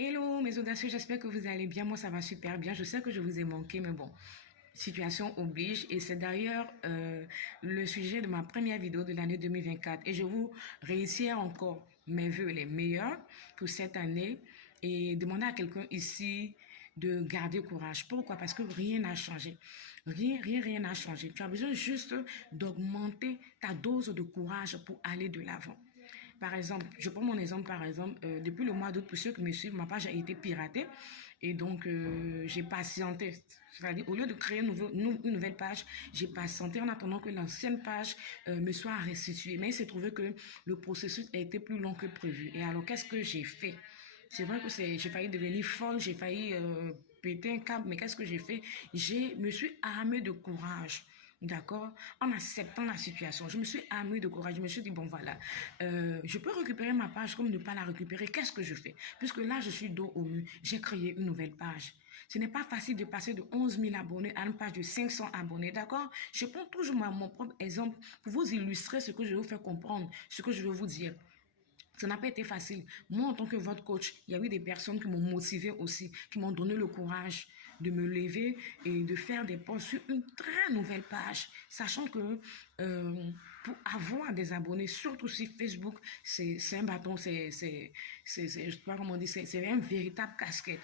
Hello mes audacieux, j'espère que vous allez bien. Moi, ça va super bien. Je sais que je vous ai manqué, mais bon, situation oblige. Et c'est d'ailleurs le sujet de ma première vidéo de l'année 2024. Et je vous réitère encore mes vœux les meilleurs pour cette année et demander à quelqu'un ici de garder courage. Pourquoi? Parce que rien n'a changé. Rien n'a changé. Tu as besoin juste d'augmenter ta dose de courage pour aller de l'avant. Par exemple, je prends mon exemple, par exemple, depuis le mois d'août, pour ceux qui me suivent, ma page a été piratée et donc j'ai patienté. C'est-à-dire, au lieu de créer une nouvelle page, j'ai patienté en attendant que l'ancienne page me soit restituée. Mais il s'est trouvé que le processus a été plus long que prévu. Et alors, qu'est-ce que j'ai fait? C'est vrai que j'ai failli devenir folle, j'ai failli péter un câble, mais qu'est-ce que j'ai fait? Je me suis armée de courage. D'accord? En acceptant la situation, je me suis armée de courage. Je me suis dit, bon, voilà, je peux récupérer ma page comme ne pas la récupérer. Qu'est-ce que je fais? Puisque là, je suis dos au mur. J'ai créé une nouvelle page. Ce n'est pas facile de passer de 11 000 abonnés à une page de 500 abonnés. D'accord? Je prends toujours mon propre exemple pour vous illustrer ce que je vais vous faire comprendre, ce que je veux vous dire. Ça n'a pas été facile. Moi, en tant que votre coach, il y a eu des personnes qui m'ont motivé aussi, qui m'ont donné le courage de me lever et de faire des posts sur une très nouvelle page, sachant que pour avoir des abonnés, surtout sur Facebook, c'est un bâton, je sais pas comment dire, c'est un véritable casquette.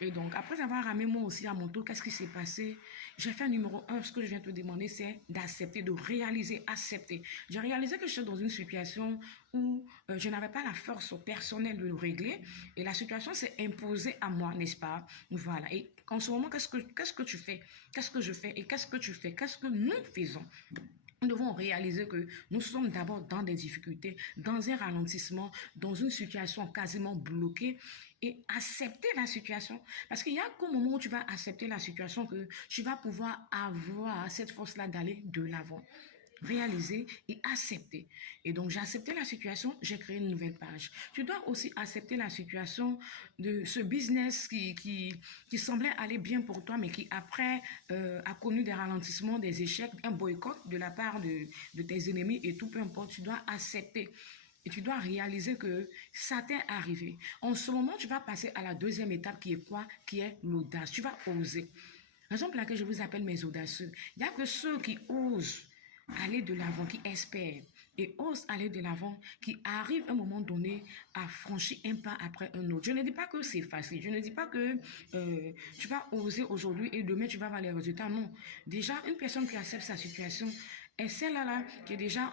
Et donc, après avoir ramé moi aussi à mon tour, qu'est-ce qui s'est passé? J'ai fait numéro un, ce que je viens de te demander, c'est d'accepter, de réaliser, accepter. J'ai réalisé que je suis dans une situation où je n'avais pas la force personnelle de le régler et la situation s'est imposée à moi, n'est-ce pas? Voilà. Et en ce moment, qu'est-ce que tu fais? Qu'est-ce que je fais? Et qu'est-ce que tu fais? Qu'est-ce que nous faisons? Nous devons réaliser que nous sommes d'abord dans des difficultés, dans un ralentissement, dans une situation quasiment bloquée et accepter la situation. Parce qu'il y a qu'au moment où tu vas accepter la situation que tu vas pouvoir avoir cette force-là d'aller de l'avant, réaliser et accepter. Et donc, j'ai accepté la situation, j'ai créé une nouvelle page. Tu dois aussi accepter la situation de ce business qui semblait aller bien pour toi, mais qui après a connu des ralentissements, des échecs, un boycott de la part de tes ennemis et tout, peu importe, tu dois accepter. Et tu dois réaliser que ça t'est arrivé. En ce moment, tu vas passer à la deuxième étape qui est quoi? Qui est l'audace. Tu vas oser. Raison pour laquelle je vous appelle mes audacieux. Il n'y a que ceux qui osent aller de l'avant, qui espèrent et osent aller de l'avant, qui arrivent à un moment donné à franchir un pas après un autre. Je ne dis pas que c'est facile, je ne dis pas que tu vas oser aujourd'hui et demain tu vas avoir les résultats. Non, déjà une personne qui accepte sa situation est celle-là qui est déjà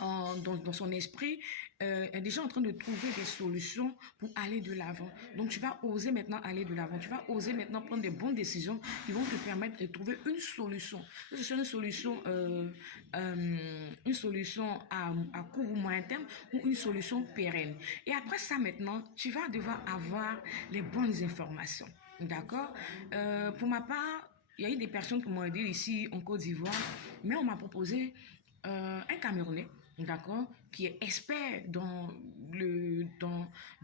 dans son esprit, est déjà en train de trouver des solutions pour aller de l'avant. Donc, tu vas oser maintenant aller de l'avant. Tu vas oser maintenant prendre des bonnes décisions qui vont te permettre de trouver une solution. Que ce soit une solution à court ou moyen terme ou une solution pérenne. Et après ça, maintenant, tu vas devoir avoir les bonnes informations. D'accord? Pour ma part, il y a eu des personnes qui m'ont aidé ici en Côte d'Ivoire, mais on m'a proposé un Camerounais, d'accord, qui est expert dans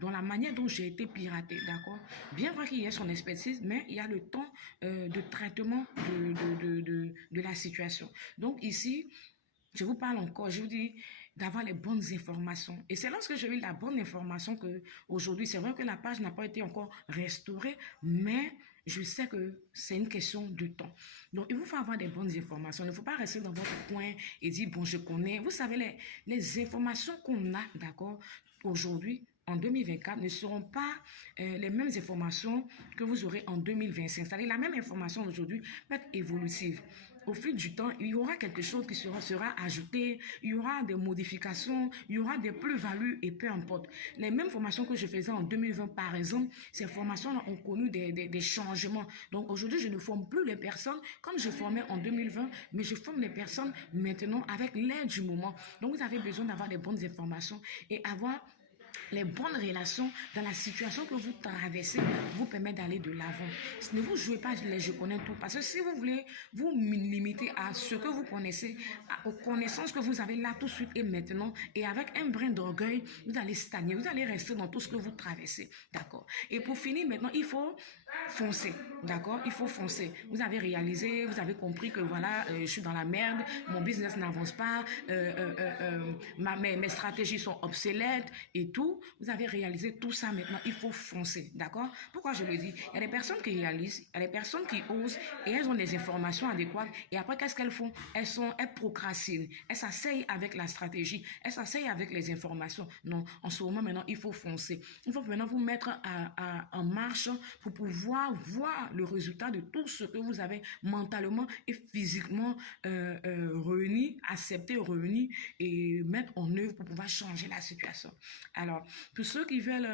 la manière dont j'ai été piratée, d'accord. Bien vrai qu'il y a son expertise, mais il y a le temps de traitement de la situation. Donc ici, je vous parle encore, je vous dis d'avoir les bonnes informations. Et c'est lorsque j'ai eu la bonne information que aujourd'hui, c'est vrai que la page n'a pas été encore restaurée, mais je sais que c'est une question de temps. Donc, il vous faut avoir des bonnes informations. Il ne faut pas rester dans votre coin et dire, bon, je connais. Vous savez, les informations qu'on a, d'accord, aujourd'hui, en 2024 ne seront pas les mêmes informations que vous aurez en 2025. C'est-à-dire la même information aujourd'hui peut être évolutive. Au fil du temps, il y aura quelque chose qui sera ajouté, il y aura des modifications, il y aura des plus-values et peu importe. Les mêmes formations que je faisais en 2020, par exemple, ces formations ont connu des changements. Donc aujourd'hui, je ne forme plus les personnes comme je formais en 2020, mais je forme les personnes maintenant avec l'aide du moment. Donc vous avez besoin d'avoir des bonnes informations et avoir les bonnes relations dans la situation que vous traversez vous permet d'aller de l'avant. Ne vous jouez pas les je connais tout. Parce que si vous voulez vous limiter à ce que vous connaissez, aux connaissances que vous avez là tout de suite et maintenant, et avec un brin d'orgueil, vous allez stagner, vous allez rester dans tout ce que vous traversez. D'accord? Et pour finir maintenant, il faut foncer. D'accord? Il faut foncer. Vous avez réalisé, vous avez compris que voilà, je suis dans la merde, mon business n'avance pas, mes stratégies sont obsolètes et tout. vous avez réalisé tout ça maintenant, il faut foncer, d'accord? Pourquoi je le dis? Il y a des personnes qui réalisent, il y a des personnes qui osent et elles ont des informations adéquates et après, qu'est-ce qu'elles font? Elles procrastinent, elles s'asseyent avec la stratégie, elles s'asseyent avec les informations. Non, en ce moment maintenant, il faut foncer. Il faut maintenant vous mettre en marche pour pouvoir voir le résultat de tout ce que vous avez mentalement et physiquement réuni, accepté, réuni et mettre en œuvre pour pouvoir changer la situation. Alors, tous ceux qui veulent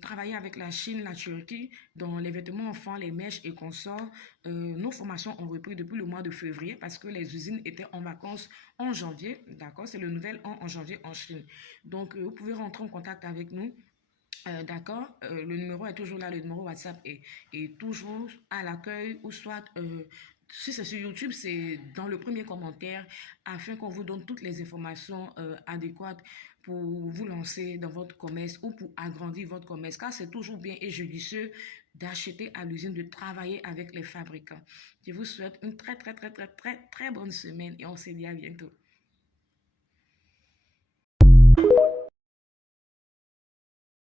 travailler avec la Chine, la Turquie, dans les vêtements enfants, les mèches et consorts, nos formations ont repris depuis le mois de février parce que les usines étaient en vacances en janvier, d'accord? C'est le nouvel an en janvier en Chine. Donc, vous pouvez rentrer en contact avec nous. D'accord, le numéro est toujours là, le numéro WhatsApp est toujours à l'accueil ou soit si c'est sur YouTube, c'est dans le premier commentaire afin qu'on vous donne toutes les informations adéquates pour vous lancer dans votre commerce ou pour agrandir votre commerce car c'est toujours bien et judicieux d'acheter à l'usine, de travailler avec les fabricants. Je vous souhaite une très bonne semaine et on se dit à bientôt.